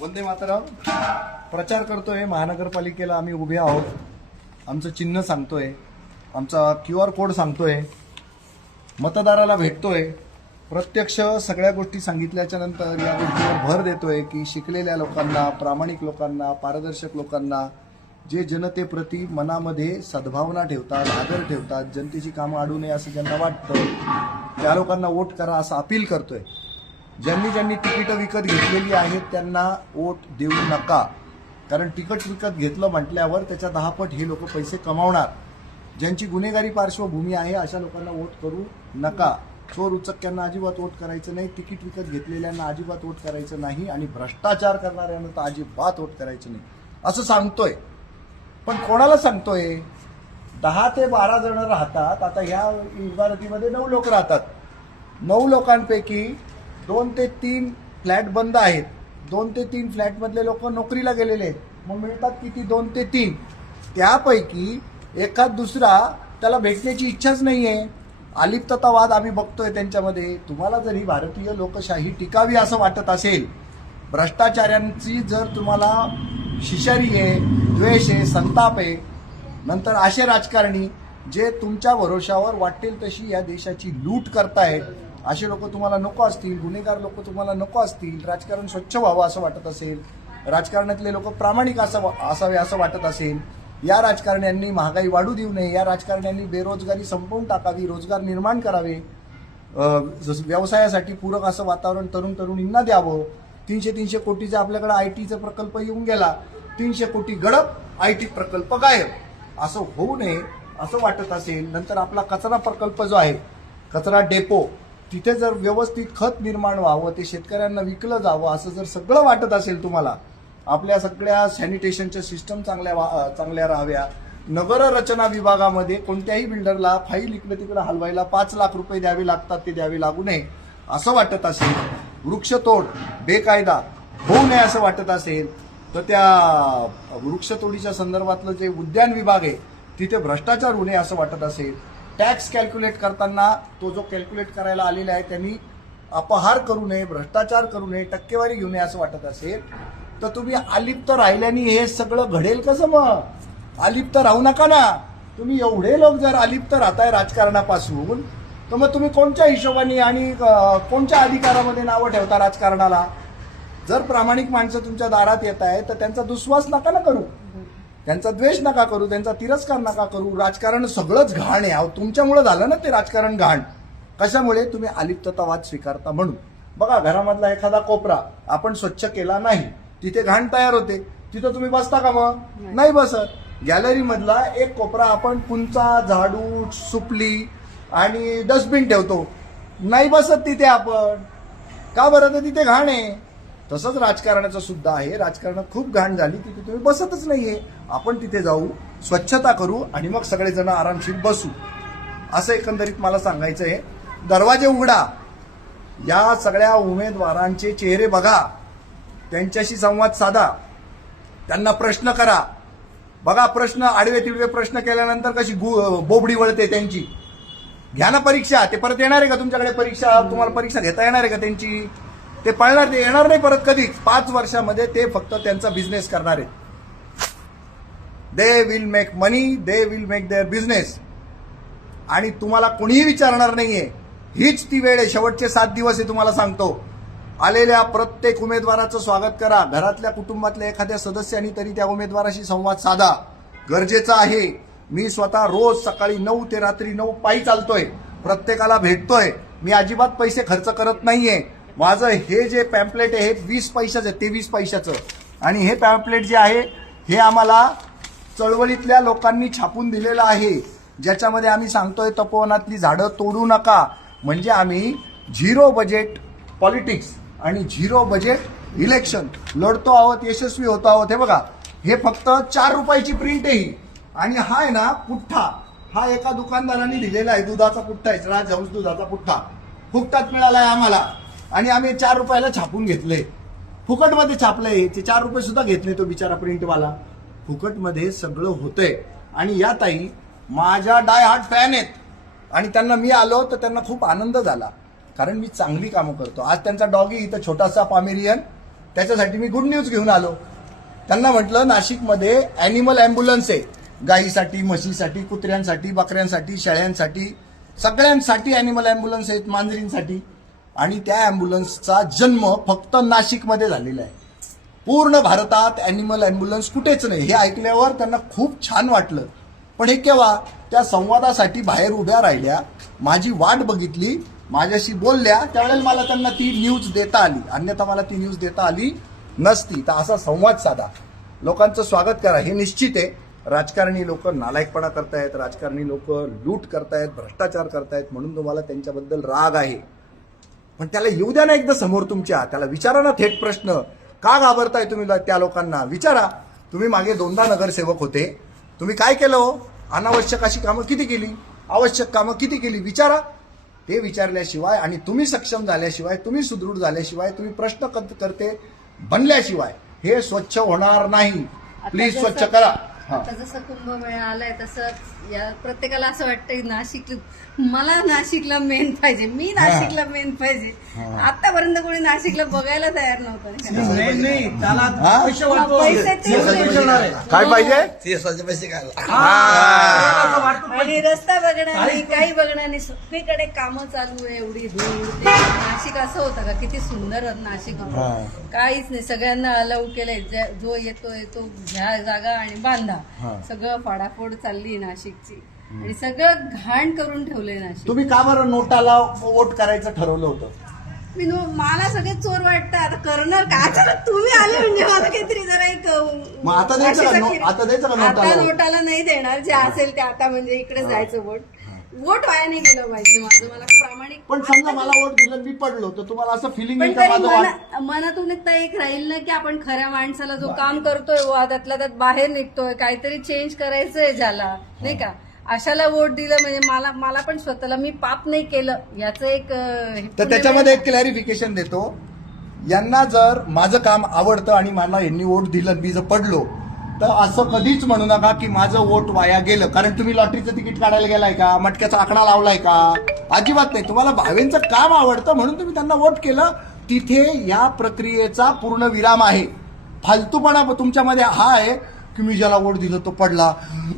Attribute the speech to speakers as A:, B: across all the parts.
A: वंदे मातरम. प्रचार करतोय. महानगरपालिकेला आम्ही उभे आहोत. आमचं चिन्ह सांगतोय. आमचा क्यू आर कोड सांगतोय. मतदाराला भेटतोय. प्रत्यक्ष सगळ्या गोष्टी सांगितल्याच्या नंतर या गोष्टीवर भर देतोय की शिकलेल्या लोकांना प्रामाणिक लोकांना पारदर्शक लोकांना जे जनतेप्रती मनामध्ये सद्भावना ठेवतात आदर ठेवतात जनतेची कामं अडू नये असं ज्यांना वाटतं त्या लोकांना वोट करा असं अपील करतोय. ज्यांनी ज्यांनी तिकीटं विकत घेतलेली आहेत त्यांना वोट देऊ नका. कारण तिकीट विकत घेतलं म्हटल्यावर त्याच्या दहापट हे लोक पैसे कमावणार. ज्यांची गुन्हेगारी पार्श्वभूमी आहे अशा लोकांना वोट करू नका. चोर उचक्यांना अजिबात वोट करायचं नाही तिकीट विकत घेतलेल्यांना अजिबात वोट करायचं नाही आणि भ्रष्टाचार करणाऱ्यांना तर अजिबात वोट करायचं नाही. असं सांगतोय. पण कोणाला सांगतोय? दहा ते बारा जण राहतात. आता ह्या इमारतीमध्ये नऊ लोक राहतात. नऊ लोकांपैकी दोन ते तीन फ्लॅट बंद आहेत. दोन ते तीन फ्लॅटमधले लोक नोकरीला गेलेले आहेत. मग मिळतात किती? दोन ते तीन. त्यापैकी एखाद दुसरा त्याला भेटण्याची इच्छाच नाही आहे अलिप्ततावाद आम्ही बघतोय त्यांच्यामध्ये. तुम्हाला जर ही भारतीय लोकशाही टिकावी असं वाटत असेल भ्रष्टाचारांची जर तुम्हाला शिशारी आहे द्वेष आहे संताप आहे नंतर असे राजकारणी जे तुमच्या भरोशावर वाटेल तशी या देशाची लूट करतायत असे लोक तुम्हाला नको असतील गुन्हेगार लोक तुम्हाला नको असतील राजकारण स्वच्छ व्हावं असं वाटत असेल राजकारणातले लोक प्रामाणिक असावं असावे असं वाटत असेल या राजकारण्यांनी महागाई वाढू देऊ नये या राजकारण्यांनी बेरोजगारी संपवून टाकावी रोजगार निर्माण करावे जसं व्यवसायासाठी पूरक असं वातावरण तरुण तरुणींना द्यावं तीनशे तीनशे कोटीचा आपल्याकडे आय टीचा प्रकल्प येऊन गेला तीनशे कोटी गडप आय टी प्रकल्प गायब असं होऊ नये असं वाटत असेल. नंतर आपला कचरा प्रकल्प जो आहे कचरा डेपो तिथे जर व्यवस्थित खत निर्माण व्हावं ते शेतकऱ्यांना विकलं जावं असं जर सगळं वाटत असेल तुम्हाला आपल्या सगळ्या सॅनिटेशनच्या सिस्टम चांगल्या वा- चांगल्या राहाव्या. नगर रचना विभागामध्ये कोणत्याही बिल्डरला फाईल इकडे तिकडे हलवायला पाच लाख रुपये द्यावे लागतात ते द्यावे लागू नये असं वाटत असेल. वृक्षतोड बेकायदा होऊ नये असं वाटत असेल तर त्या वृक्षतोडीच्या संदर्भातलं जे उद्यान विभाग आहे तिथे भ्रष्टाचार होऊ नये असं वाटत असेल. टॅक्स कॅल्क्युलेट करताना तो जो कॅल्क्युलेट करायला आलेला आहे त्यांनी अपहार करू नये भ्रष्टाचार करू नये टक्केवारी घेऊ नये असं वाटत असेल तर तुम्ही अलिप्त राहिल्याने हे सगळं घडेल कसं मग? अलिप्त राहू नका ना. तुम्ही एवढे लोक जर अलिप्त राहताय राजकारणापासून तर मग तुम्ही कोणत्या हिशोबाने आणि कोणत्या अधिकारामध्ये नावं ठेवता राजकारणाला? जर प्रामाणिक माणसं तुमच्या दारात येत आहे तर त्यांचा दुस्वास नका ना करू. त्यांचा द्वेष नका करू त्यांचा तिरस्कार नका करू. राजकारण सगळंच घाण आहे. अहो तुमच्यामुळे झालं ना ते राजकारण घाण. कशामुळे? तुम्ही अलिप्ततावाद स्वीकारता म्हणून. बघा घरामधला एखादा कोपरा आपण स्वच्छ केला नाही तिथे घाण तयार होते. तिथं तुम्ही बसता का मग? नाही. बसत. गॅलरी मधला एक कोपरा आपण पुंचा झाडू सुपली आणि डस्टबिन ठेवतो. नाही बसत तिथे आपण. का बरं? तर तिथे घाण आहे. तसंच राजकारणाचं सुद्धा आहे. राजकारणात खूप घाण झाली तिथे तुम्ही बसतच नाहीये. आपण तिथे जाऊ स्वच्छता करू आणि मग सगळेजण आरामशीर बसू. असं एकंदरीत मला सांगायचं आहे दरवाजे उघडा. या सगळ्या उमेदवारांचे चेहरे बघा. त्यांच्याशी संवाद साधा. त्यांना प्रश्न करा. बघा प्रश्न आडवे तिडवे प्रश्न केल्यानंतर कशी गु- बोबडी वळते त्यांची. घ्या ना परीक्षा. ते परत येणार आहे का तुमच्याकडे परीक्षा? तुम्हाला परीक्षा घेता येणार आहे का त्यांची? ते पळणार ते येणार नाही परत कधीच. पाच वर्षामध्ये ते फक्त त्यांचा बिझनेस करणार आहेत. They will make money they will make their business आणि तुम्हाला कोणीही विचारणार नाहीये. हीच ती वेळ आहे. शेवटचे सात दिवस आहे तुम्हाला सांगतो. आलेल्या प्रत्येक उमेदवाराचं स्वागत करा. घरातल्या कुटुंबातल्या एखाद्या सदस्यानी तरी त्या उमेदवाराशी संवाद साधा. गरजेचं आहे. मी स्वतः रोज सकाळी नऊ ते रात्री नऊ पायी चालतोय. प्रत्येकाला भेटतोय. मी अजिबात पैसे खर्च करत नाहीये. माझं हे जे पॅम्पलेट आहे हे वीस पैशाचं आहे तेवीस पैशाचं. आणि हे पॅम्पलेट जे आहे हे आम्हाला चळवळीतल्या लोकांनी छापून दिलेलं आहे. ज्याच्यामध्ये आम्ही सांगतोय तपोवनातली झाडं तोडू नका. म्हणजे आम्ही झिरो बजेट पॉलिटिक्स आणि झिरो बजेट इलेक्शन लढतो आहोत यशस्वी होतो आहोत. हे बघा हे फक्त चार रुपयाची प्रिंट आहे ही. आणि हा आहे ना पुठ्ठा. हा एका दुकानदाराने दिलेला आहे. दुधाचा पुठ्ठा आहे. राजहंस दुधाचा पुठ्ठा. फुकटात मिळाला आहे आम्हाला. आणि आम्ही चार रुपयाला छापून घेतले फुकटमध्ये छापलंय. ते चार रुपये सुद्धा घेतले तो बिचारा प्रिंटवाला फुकटमध्ये सगळं होतंय. आणि या ताई माझ्या डाय हार्ट फॅन आहेत. आणि त्यांना मी आलो तर त्यांना खूप आनंद झाला. कारण मी चांगली कामं करतो. आज त्यांचा डॉगी इथं छोटासा पामेरियन त्याच्यासाठी मी गुड न्यूज घेऊन आलो. त्यांना म्हटलं नाशिकमध्ये ॲनिमल ॲम्ब्युलन्स आहे. गाईसाठी म्हशीसाठी कुत्र्यांसाठी बकऱ्यांसाठी शेळ्यांसाठी सगळ्यांसाठी ॲनिमल ॲम्ब्युलन्स आहेत मांजरींसाठी. आणि त्या ॲम्ब्युलन्सचा जन्म फक्त नाशिकमध्ये झालेला आहे. पूर्ण भारतात ॲनिमल ॲम्ब्युलन्स कुठेच नाही. हे ऐकल्यावर त्यांना खूप छान वाटलं. पण हे केव्हा? त्या संवादासाठी बाहेर उभ्या राहिल्या. माझी वाट बघितली. माझ्याशी बोलल्या. त्यावेळेला मला त्यांना ती न्यूज देता आली. अन्यथा मला ती न्यूज देता आली नसती. तर असा संवाद साधा. लोकांचं स्वागत करा. हे निश्चित आहे. राजकारणी लोक नालायकपणा करतायत. राजकारणी लोक लूट करतायत भ्रष्टाचार करतायत म्हणून तुम्हाला त्यांच्याबद्दल राग आहे. पण त्याला येऊ द्या ना एकदा समोर तुमच्या. त्याला विचारा ना थेट प्रश्न. का घाबरताय तुम्ही त्या लोकांना? विचारा. तुम्ही मागे दोनदा नगरसेवक होते. तुम्ही काय केलं हो? अनावश्यक अशी कामं किती केली? आवश्यक कामं किती केली? विचारा. ते विचारल्याशिवाय आणि तुम्ही सक्षम झाल्याशिवाय तुम्ही सुदृढ झाल्याशिवाय तुम्ही प्रश्न कर- करते बनल्याशिवाय हे स्वच्छ होणार नाही. प्लीज स्वच्छ करा.
B: जसं कुंभमेळा आलाय तसं या प्रत्येकाला असं वाटतंय नाशिक मला नाशिकला मेन पाहिजे मी नाशिकला मेन पाहिजे. आतापर्यंत कोणी नाशिकला बघायला तयार नव्हतं.
C: नाही नाही त्याला? पैसे वाटतो.
B: पैसे ते
C: पैसे होणार आहे.
A: काय पाहिजे?
D: सीएसआरचे पैसे काय
C: असं वाटतं
B: आणि रस्ता बघणार नाही काही बघणार नाही. सगळीकडे कामं चालू आहे एवढी धूळ ते नाशिक असं होतं का? किती सुंदर नाशिक.
A: हा.
B: होतं काहीच नाही. सगळ्यांना अलाउ केलंय. जो येतोय तो घ्या जागा आणि बांधा. सगळं फाडाफोड चालली आहे नाशिकची आणि सगळं घाण करून ठेवलंय नाशिक.
A: तुम्ही का बरं नोटाला वोट करायचं ठरवलं होतं?
B: मी नो- मला सगळे चोर वाटतं आता करणार का? अचानक तुम्ही आले म्हणजे मला काहीतरी जरा एक अं,
A: मग आता द्यायचं का? नो- आता द्यायचं का नोटाला
B: आता
A: वोट?
B: नोटाला नाही देणार. जे असेल ते आता म्हणजे इकडे जायचं वोट. वोट वाया नाही गेलं पाहिजे माझं. मला प्रामाणिक
A: पण समजा मला वोट दिलं मी पडलो तर तुम्हाला असं फिलिंग
B: पण
A: येईल का
B: तरी
A: माझं वाट
B: मना- मनातून एक तर एक राहील ना की आपण खऱ्या माणसाला जो काम करतोय वा त्यातला त्यात बाहेर निघतोय काहीतरी चेंज करायचंय ज्याला नाही का? अशाला वोट दिलं म्हणजे मला मला पण स्वतःला मी पाप नाही केलं याचं एक अं, हे
A: तर
B: पुण्य
A: त्याच्यामध्ये एक. क्लॅरिफिकेशन देतो. यांना जर माझं काम आवडतं आणि मला यांनी वोट दिलं मी जर पडलो तर असं कधीच म्हणू नका की माझं वोट वाया गेलं. कारण तुम्ही लॉटरीचं तिकीट काढायला गेलाय का? मटक्याचा आकडा लावलाय का? अजिबात नाही. तुम्हाला भावेंचं काम आवडतं म्हणून तुम्ही त्यांना वोट केलं. तिथे या प्रक्रियेचा पूर्ण विराम आहे. फालतूपणा तुमच्यामध्ये हा आहे की मी ज्याला वोट दिलं तो पडला.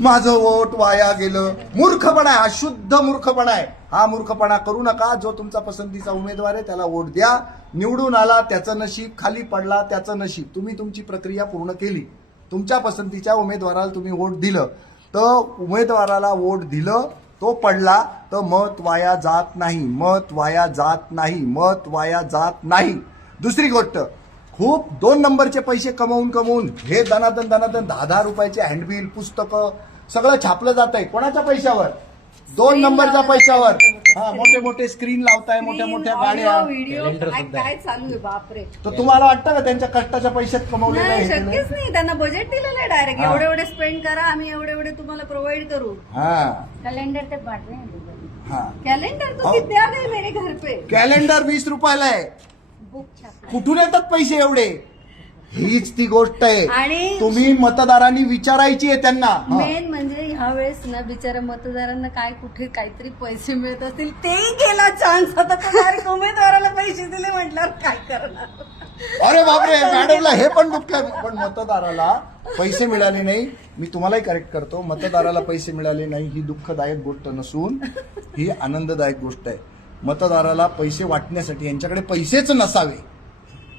A: माझं वोट वाया गेलं. मूर्खपणा आहे. हा शुद्ध मूर्खपणा आहे. हा मूर्खपणा करू नका. जो तुमचा पसंतीचा उमेदवार आहे त्याला वोट द्या. निवडून आला त्याचं नशीब खाली पडला त्याचं नशीब. तुम्ही तुमची प्रक्रिया पूर्ण केली. तुमच्या पसंतीच्या उमेदवाराला तुम्ही वोट दिलं तर उमेदवाराला वोट दिलं तो पडला तर मत वाया जात नाही मत वाया जात नाही मत वाया जात नाही. दुसरी गोष्ट खूप दोन नंबरचे पैसे कमवून कमवून हे दनादन दनादन दहा दहा रुपयाचे हँडबिल पुस्तकं सगळं छापलं जात आहे कोणाच्या पैशावर? दोन नंबरच्या पैशावर. हा मोठे मोठे स्क्रीन लावताय मोठ्या मोठ्या गाड्या.
B: व्हिडिओ काय काय चालू आहे बापरे.
A: तर तुम्हाला वाटतं का त्यांच्या कष्टाच्या पैशात कमवलेलं
B: नाही
A: आहे हे
B: शक्यच नाही? त्यांना बजेट दिलेलं आहे डायरेक्ट
A: हा.
B: एवढे एवढे स्पेंड करा आम्ही एवढे एवढे तुम्हाला प्रोव्हाइड करू.
A: हा.
B: कैलेंडर ते बांटने हैं
A: हा.
B: ने। कैलेंडर तो
A: हाँ।
B: कितने आ गए मेरे घर पे?
A: कॅलेंडर वीस रुपयाला आहे.
B: बुक छापा
A: कुठून येतात पैसे एवढे? हीच ती गोष्ट आहे.
B: आणि-
A: तुम्ही मतदारांनी विचारायची आहे त्यांना. हा.
B: मेन म्हणजे ह्या वेळेस ना बिचारा मतदारांना काय कुठे काहीतरी पैसे मिळत असतील तेही गेला चान्स आता तो उमेदवाराला पैसे दिले म्हटल्यावर काय करणार?
A: अरे बापरे मॅडमला हे पण दुःख पण मतदाराला पैसे मिळाले नाही. मी तुम्हालाही करेक्ट करतो. मतदाराला पैसे मिळाले नाही ही दुःखदायक गोष्ट नसून ही आनंददायक गोष्ट आहे. मतदाराला पैसे वाटण्यासाठी यांच्याकडे पैसेच नसावे.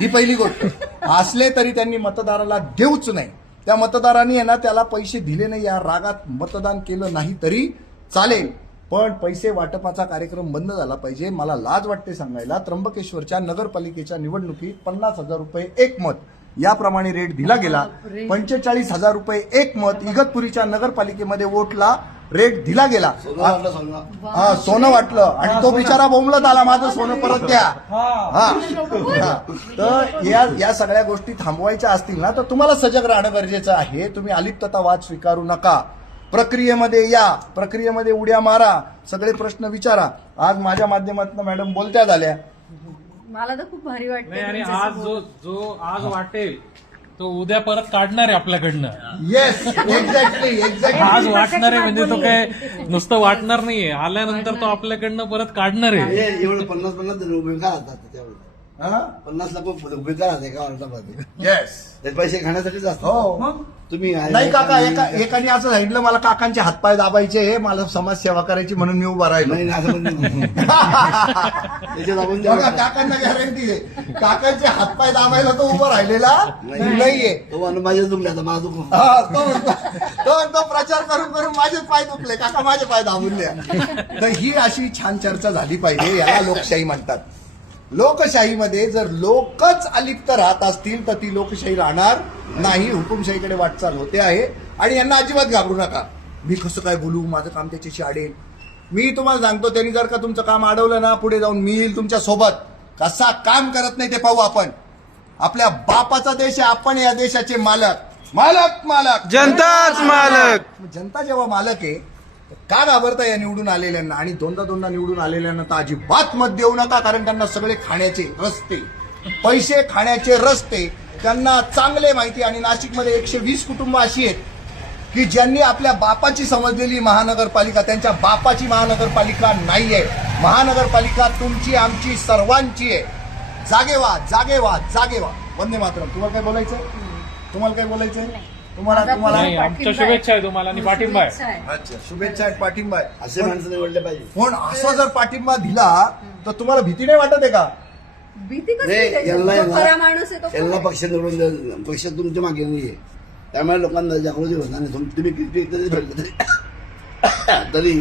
A: ही पहिली गोष्ट. असले तरी त्यांनी मतदाराला देऊच नाही. त्या मतदारांनी आहे ना त्याला पैसे दिले नाही या रागात मतदान केलं नाही तरी चालेल. पण पैसे वाटपाचा कार्यक्रम बंद झाला पाहिजे. मला लाज वाटते सांगायला. त्र्यंबकेश्वरच्या नगरपालिकेच्या निवडणुकीत पन्नास हजार रुपये एक मत याप्रमाणे रेट दिला गेला. पंचेचाळीस हजार रुपये एक मत इगतपुरीच्या नगरपालिकेमध्ये वोटला रेट दिला गेला. हा सोनं. वाटलं. आणि तो बिचारा बोंबलत आला माझं सोनं परत द्या.
C: हा.
A: तर या या सगळ्या गोष्टी थांबवायच्या असतील ना तर तुम्हाला सजग राहणं गरजेचं आहे. तुम्ही अलिप्ततावाद स्वीकारू नका. प्रक्रियेमध्ये या प्रक्रियेमध्ये उड्या मारा. सगळे प्रश्न विचारा. आज माझ्या माध्यमातून मॅडम बोलत्या झाल्या.
B: मला तर खूप भारी
E: आणि
B: वाटतं
E: आज जो जो आज वाटेल तो उद्या परत काढणार आहे आपल्याकडनं.
A: येस एक्झॅक्टली एक्झॅक्टली
E: आज वाटणार आहे म्हणजे तो काय नुसतं वाटणार नाहीये. आल्यानंतर तो आपल्याकडनं परत काढणार आहे.
D: हे एवढं पन्नास पन्नास जण उभे का राहतात
A: हा
D: पन्नास लाख उभे करा एका वर्षामध्ये
A: येस
D: ते पैसे खाण्यासाठीच असतात.
A: हो.
C: मग?
D: तुम्ही
A: नाही काका एका एकाने असं सांगितलं मला काकांचे हातपाय दाबायचे हे मला समाजसेवा करायची म्हणून मी उभा राहिलो.
D: नाही असं पण नाही. त्याच्यात आपण
A: बघा काकांना गॅरंटी आहे. काकांचे हातपाय दाबायला तो उभा राहिलेला नाहीये.
D: तो म्हणून माझे दुखले आता
A: हा, तो म्हणतो तो म्हणतो प्रचार करून करून माझेच पाय दुखले काका माझे पाय दाबून द्या. तर ही अशी छान चर्चा झाली पाहिजे याला लोकशाही म्हणतात. लोकशाहीमध्ये जर लोकच अलिप्त राहत असतील तर ती लोकशाही राहणार नाही. हुकुमशाहीकडे वाटचाल होते आहे. आणि यांना अजिबात घाबरू नका. मी कसं काय बोलू? माझं काम त्याच्याशी अडेल. मी तुम्हाला सांगतो त्यांनी जर का तुमचं काम अडवलं ना पुढे जाऊन मी येईल तुमच्यासोबत. कसा काम करत नाही ते पाहू आपण. आपल्या बापाचा देश आहे आपण या देशाचे मालक. मालक मालक.
F: जनताच मालक.
A: जनता जेव्हा मालक आहे का घाबरता या निवडून आलेल्यांना? आणि दोनदा दोनदा निवडून आलेल्यांना तर अजिबात मत देऊ नका कारण त्यांना सगळे खाण्याचे रस्ते पैसे खाण्याचे रस्ते त्यांना चांगले माहिती आणि नाशिकमध्ये एकशे वीस कुटुंब अशी आहेत की ज्यांनी आपल्या बापाची समजलेली महानगरपालिका त्यांच्या बापाची महानगरपालिका नाहीये. महानगरपालिका तुमची आमची सर्वांची आहे. जागे व्हा जागे व्हा जागे व्हा. वंदे मातरम. तुम्हाला काय बोलायचं तुम्हाला काय बोलायचं तुम्हाला तुम्हाला
E: नाही आमच्या शुभेच्छा आहे तुम्हाला आणि पाठिंबा आहे.
B: आहे.
A: अच्छा शुभेच्छा आहेत पाठिंबा आहे.
D: असे माणसं निवडले पाहिजे.
A: पण असा जर पाठिंबा दिला तर तुम्हाला भीती नाही वाटत आहे का?
B: भीती कसली
D: नाही,
B: त्याच्यात?
D: यांना
B: जो
D: यांना-
B: खरा माणूस आहे तो
D: यांना
B: खरा.
D: पक्ष निवडून द्या- पक्ष तुमच्या मागे नाहीये त्यामुळे लोकांना जागृती होणार नाही. तुम- तुम्ही किती तरी भेटले तरी तरी.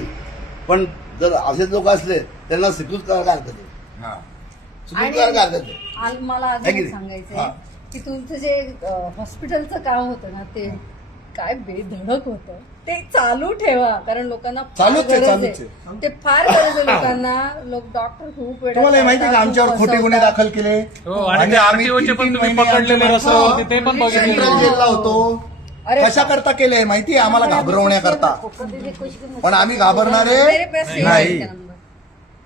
D: पण जर असेच लोक असले त्यांना स्वीकृत करा काय हरकत आहे? स्वीकृत करा काय हरकत आहे?
B: मला
D: की नाही?
B: सांगायचंय
A: हा.
B: की तुमचं जे हॉस्पिटलचं काम होतं ना ते काय बेधडक होतं. ते चालू ठेवा कारण लोकांना फार
A: चालूच आहे,
B: गरज
A: चालूच
B: आहे. ते फार गरज आहे लोकांना. लोक डॉक्टर खूप वेळा
A: तुम्हाला हे माहिती आहे का?
B: करतात,
A: आमच्यावर
B: खूप
A: खोटे गुन्हे
B: फसवतात.
A: दाखल केले.
E: हो, आणि ते
A: आम्ही
E: RTO चे
A: तीन-
E: पण
A: तीन
E: तुम्ही
A: महिने
E: पकडलेले
A: आमच्या
E: रस्त्यावरती ते पण
A: सेंट्रल
E: बघितलेलं.
A: जेलला होतो.
B: अरे
A: कशा करता केलंय माहिती आहे? आम्हाला घाबरवण्याकरता. पण आम्ही घाबरणारे
B: मेरे पैसे
A: नाही.
B: नंबर.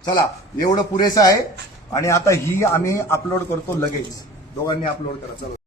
A: चला एवढं पुरेसं आहे. आणि आता ही आम्ही अपलोड करतो लगेच. दोघांनी अपलोड करा. चलो.